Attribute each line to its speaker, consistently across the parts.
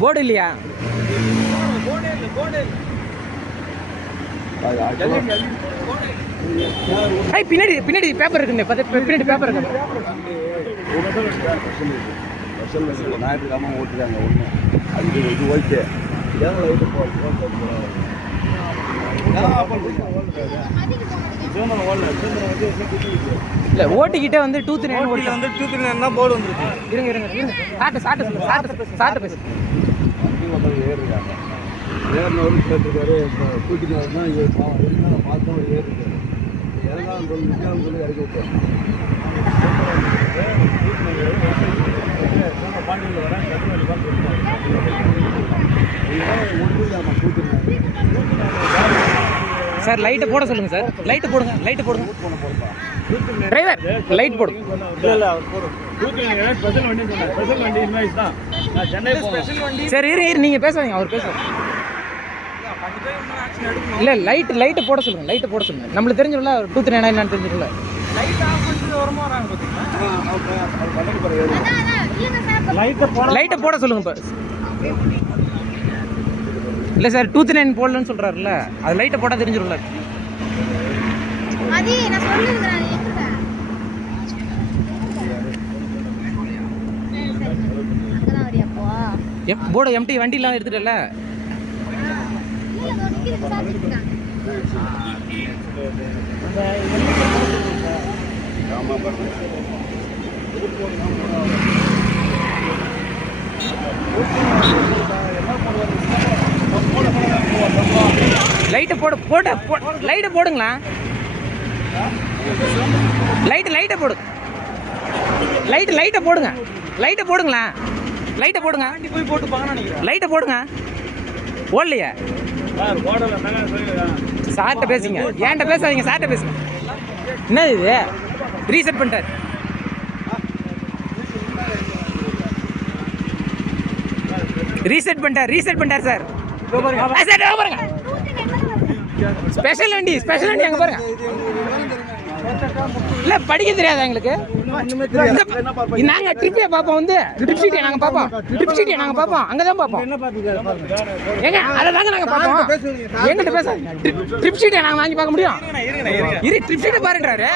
Speaker 1: Board இல்லையா? பின்னாடி பின்னாடி பேப்பர் இருக்குண்ணே. பின்னாடி பேப்பர் இருக்கு.
Speaker 2: ஞாயிற்றுக்கிழமை ஓட்டுறாங்க ஒன்று அது இது ஓகே
Speaker 1: இல்ல ஓட்டிக்கிட்டே வந்து டூ த்ரீ நைன்
Speaker 3: வந்து டூ த்ரீ நைன் போர்டு வந்துருக்கு.
Speaker 1: இருங்க இருங்க இருங்க. சாட்டு சாட்டு சாட்டு சாட்டு பேசு.
Speaker 2: வண்டி மக்கள் ஏறுறாங்க ஏறினவரு கேட்டுருக்காரு இப்போ கூட்டிட்டு வரணும் இவர் பாவம் இருந்தாலும் பார்த்தா அவர் ஏறிருக்காரு. இறங்காமல் சொல்லி நிற்காமல் சொல்லி இறக்கி விட்டார். பாண்டியில் வரேன் சொல்லிட்டாங்க கூட்டிட்டு
Speaker 1: சார் லைட்டை போட சொல்லுங்க சார். லைட்டு போடுங்க லைட்டு போடுங்க. டிரைவர் லைட் போடுங்க
Speaker 3: இல்லை இல்லை அவர் ஸ்பெஷல் வண்டி சொன்னேன் ஸ்பெஷல் வண்டி இன்வாய்ஸ் தான். நான்
Speaker 1: சரி இரு இரு நீங்க பேசாதீங்க அவர் பேசுவார். இல்ல லைட் லைட்டு போட சொல்லுங்க லைட்டு போட சொல்லுங்க. நம்மளுக்கு தெரிஞ்சிடல டூ த்ரீ நைன் என்னன்னு தெரிஞ்சிடல
Speaker 3: லைட்டை போட
Speaker 1: லைட்டை போட சொல்லுங்க இப்போ. இல்லை சார் டூ த்ரீ நைன் போடலன்னு சொல்றாருல்ல அது லைட்டை போட்டால் தெரிஞ்சிடும்ல
Speaker 4: அது நான் சொல்லிருக்கிறேன் எங்க அங்கதான் வரியாப்போ
Speaker 1: எம் போட எம்டி வண்டிலாம் எடுத்துட்டல?
Speaker 4: இல்ல
Speaker 1: லைட்டை போடு போட லைட்டை போடுங்களா? லைட்டு லைட்டை போடு. லைட்டு லைட்டை போடுங்க. லைட்டை போடுங்களேன் லைட்டை போடுங்க.
Speaker 3: போய் போட்டு
Speaker 1: லைட்டை போடுங்க. ஓடலையே. சார்கிட்ட பேசுங்க. ஏன்ட்ட பேசாதீங்க சார்கிட்ட பேசுங்க. என்னது இது? ரீசெட் பண்ணிட்டார். ரீசெட் பண்ணிட்டார் ரீசெட் பண்ணிட்டார் சார். பாருங்க. ஸ்பெஷல் வண்டி ஸ்பெஷல் வண்டி அங்கே பாருங்க. இல்ல படிக்க தெரியாதா எங்களுக்கு? இந்த- நாங்க ட்ரிப்பே பார்ப்போம் வந்து. ட்ரிப் சீட்டை நாங்க பார்ப்போம் ட்ரிப் சீட்டை நாங்க பார்ப்போம் அங்கதான் பார்ப்போம் ஏங்க அதை தாங்க நாங்க பார்ப்போம் எங்கிட்ட பேசாதீங்க. ட்ரிப் சீட்டை நாங்க வாங்கி பார்க்க முடியும்? இரு ட்ரிப் சீட்டை பாருன்றாரு.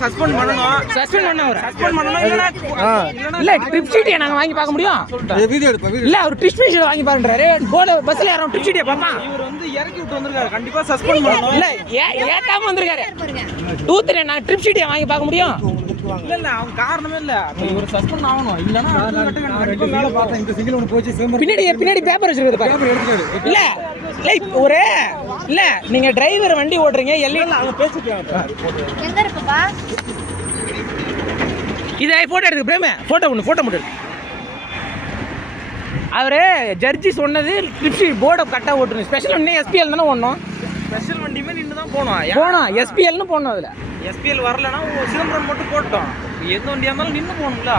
Speaker 3: சஸ்பெண்ட் பண்ணணும்.
Speaker 1: சஸ்பெண்ட் பண்ண அவர்
Speaker 3: சஸ்பெண்ட் பண்ணணும்
Speaker 1: இல்ல ட்ரிப் சீட்டை நாங்க வாங்கி பார்க்க முடியும்? இல்ல அவர் ட்ரிப் சீட்டை வாங்கி பாருன்றாரு. போர்டு பஸ்ல யாரும் ட்ரிப் சீட்டை பார்ப்பான்.
Speaker 3: இறக்கி விட்டு வந்திருக்காரு. கண்டிப்பா சஸ்பெண்ட் பண்ணணும்.
Speaker 1: இல்ல ஏ- ஏத்தாம வந்திருக்காரு.
Speaker 4: பாருங்க.
Speaker 1: டூ த்ரீ நாங்க ட்ரிப் சீட்டை வாங்கி பார்க்க முடியும்?
Speaker 3: இல்ல இல்ல அவன் காரணமே இல்ல. இவர் சஸ்பெண்ட் ஆகணும். இல்லன்னா கண்டிப்பா மேல பார்த்தேன்.
Speaker 2: இந்த சிங்கிள் ஒன்று போச்சு
Speaker 1: பின்னாடி பின்னாடி பேப்பர் வச்சிருக்குது பாருங்க
Speaker 2: எடுத்துக்காரு.
Speaker 1: இல்ல இல்ல ஒரு இல்ல நீங்க டிரைவர் வண்டி ஓட்டுறீங்க எல்லையில
Speaker 3: அவன் பேசிட்டு
Speaker 4: எங்க இருப்பப்பா
Speaker 1: இதை போட்டோ எடுத்து பிரேம. போட்டோ ஒன்று போட்டோ மட்டும் அவரு ஜட்ஜி சொன்னது ட்ரிப்ஸி போர்டை கரெக்டாக ஓட்டணும் ஸ்பெஷல் ஒன்று எஸ்பிஎல் தானே ஓடணும்.
Speaker 3: ஸ்பெஷல் வண்டியுமே நின்று தான் போனோம்
Speaker 1: போனோம் எஸ்பிஎல்னு போடணும் அதில்.
Speaker 3: எஸ்பிஎல் வரலன்னா ஒரு சிதம்பரம் மட்டும் போட்டோம். எந்த வண்டியா இருந்தாலும் நின்று போகணும்ல.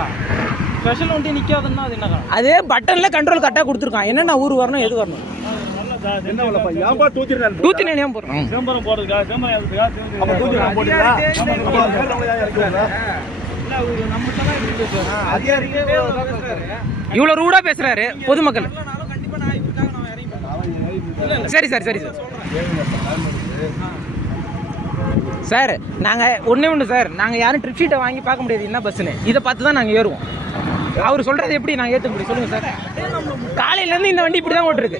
Speaker 3: ஸ்பெஷல் வண்டி நிக்காதுன்னா அது என்ன காரணம்?
Speaker 1: அது பட்டனில் கண்ட்ரோல் கரெக்டாக கொடுத்துருக்கான். என்னென்ன ஊர் வரணும் எது வரணும்?
Speaker 3: போறதுக்கா
Speaker 1: இவ்வளோ ரூடாக பேசுகிறாரு பொதுமக்கள் சரி சார் சரி சார். சார் நாங்கள் ஒன்றே ஒன்று சார். நாங்கள் யாரும் ட்ரிப் ஷீட்டை வாங்கி பார்க்க முடியாது. என்ன பஸ்ஸுன்னு. இதை பார்த்து தான் நாங்கள் ஏறுவோம். அவர் சொல்கிறது எப்படி? நாங்கள் ஏற்ற முடியும். சொல்லுங்கள் சார். காலையிலேருந்து இந்த வண்டி இப்படி தான் ஓட்டுருக்கு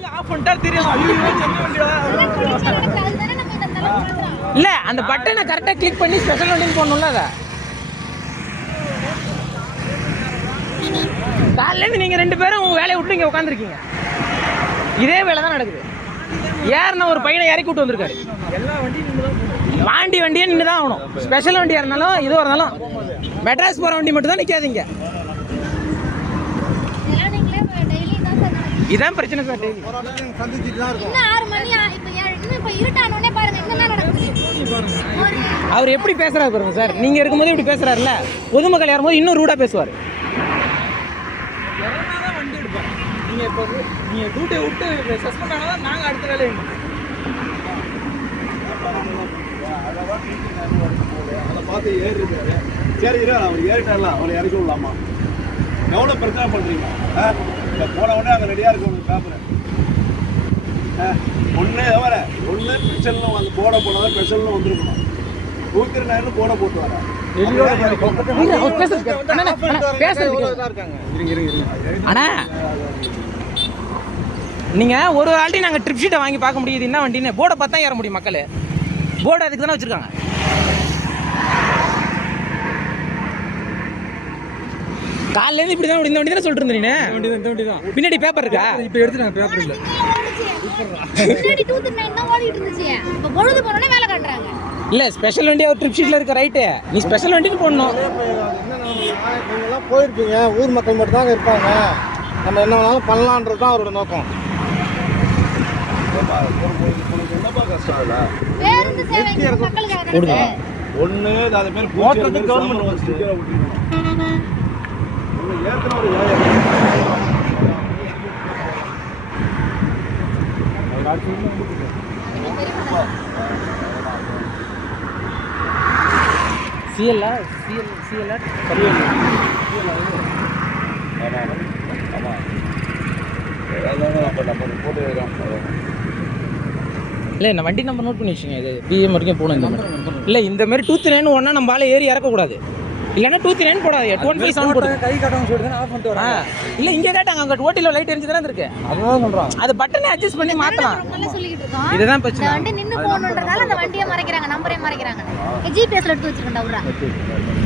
Speaker 1: இல்லை அந்த பட்டனை கரெக்டாக கிளிக் பண்ணி ஸ்பெஷல் வண்டின்னு போடணும்ல அதை. காலையிலேருந்து நீங்கள் ரெண்டு பேரும் உங்கள் வேலையை விட்டு இங்கே உட்காந்துருக்கீங்க இதே வேலை தான் நடக்குது. ஏறின ஒரு பையனை இறக்கி விட்டு வந்திருக்காரு. வாண்டி வண்டியே நின்று தான் ஆகணும். ஸ்பெஷல் வண்டியாக இருந்தாலும் இதுவாக இருந்தாலும் மெட்ராஸ் போகிற வண்டி மட்டும் தான் நிற்காதீங்க இதான் பிரச்சனை சார் டெய்லி. அவர் எப்படி பேசுறாரு பாருங்க சார். நீங்கள் இருக்கும்போது இப்படி பேசுறாருல்ல. பொதுமக்கள் ஏறும்போது இன்னும் ரூடாக பேசுவார்
Speaker 3: இறங்கினா தான் வண்டி எடுப்பேன் நீங்க இப்போ நீங்க டியூட்டியை விட்டு சஸ்பெண்ட் ஆனால் தான் நாங்கள் அடுத்த வேலையை
Speaker 2: அதை பார்த்து ஏறி இருக்காரு சரி இரு அவர் ஏறிட்டார்ல அவரை இறக்கி விடலாமா எவ்வளோ பிரச்சனை பண்ணுறீங்க போன உடனே அங்கே ரெடியாக இருக்கு உனக்கு பேப்பர் ஒன்றே தவிர ஒன்று ஸ்பெஷல்னு வந்து போட போனதான் ஸ்பெஷல்னு வந்திருக்கணும் நூற்றி ரெண்டாயிரம் போட போட்டு வரேன்
Speaker 1: இருங்க, கேளு. அண்ணா, அண்ணா, அண்ணா, பேசுறது கேளு. அண்ணா நீங்க ஒரு ஆள்ட்டி நாங்க ட்ரிப் ஷீட்டை வாங்கி பார்க்க முடியுது. என்ன வண்டின்னு? போர்டை பார்த்தா ஏற முடியும் மக்கள். போர்டு அதுக்கு தானே வச்சிருக்காங்க. காலையில இருந்து இப்படி தான் இந்த வண்டி தானே சொல்லிட்டு இருந்தீங்க பின்னாடி பேப்பர் இருக்கா?
Speaker 5: இப்போ எடுத்துட்டாங்க பேப்பர் இல்லை
Speaker 4: தான்
Speaker 1: இல்ல ஸ்பெஷல் வண்டி அவர் ட்ரிப் ஷீட்ல இருக்க ரைட்டு நீ ஸ்பெஷல் வண்டின்னு போடணும்.
Speaker 5: போயிருப்பீங்க. ஊர் மக்கள் மட்டும் தாங்க இருப்பாங்க. நம்ம என்ன வேணாலும் பண்ணலான்றது தான் அவரோட நோக்கம்.
Speaker 2: என்னப்பா கஷ்டம் இல்லை
Speaker 4: பேருந்து சேவை மக்களுக்காக
Speaker 1: கொடுங்க.
Speaker 2: ஒன்று அது பேர் பூச்சி கவர்மெண்ட் வச்சு ஒன்று ஏற்கனவே ஒரு
Speaker 1: சிஎல்ஆ சிஎல் சிஎல்ஆர்
Speaker 2: ஆமாம் ஆமாம் நம்ம போட்டு வைக்கிறோம்
Speaker 1: இல்லை இந்த வண்டி நம்பர் நோட் பண்ணி வச்சுங்க இது பிஎம் வரைக்கும் போகணும் இந்த மாதிரி. இல்லை இந்த மாதிரி டூ த்ரீ நைன் ஒன்றா நம்ம ஆளை ஏறி இறக்கக்கூடாது. இல்லைன்னா டூ த்ரீ நைன் போடாது டூ ஒன் ஃபைவ் செவன் போடுது
Speaker 5: கை காட்டவும் சொல்லிட்டு ஆஃப் பண்ணிட்டு வராங்க.
Speaker 1: இல்லை இங்கே கேட்டாங்க அங்கே ஓட்டியில் லைட் எரிஞ்சு தானே இருக்கு
Speaker 5: அதுதான் சொல்கிறான்
Speaker 1: அது பட்டனை அட்ஜஸ்ட் பண்ணி மாற்றலாம் இதுதான் பிரச்சனை.
Speaker 4: வண்டி நின்னு போகணுன்றதால அந்த வண்டியை மறைக்கிறாங்க நம்பரே மறைக்கிறாங்க. ஜிபிஎஸ்ல எடுத்து வச்சிருக்கேன் டவுரா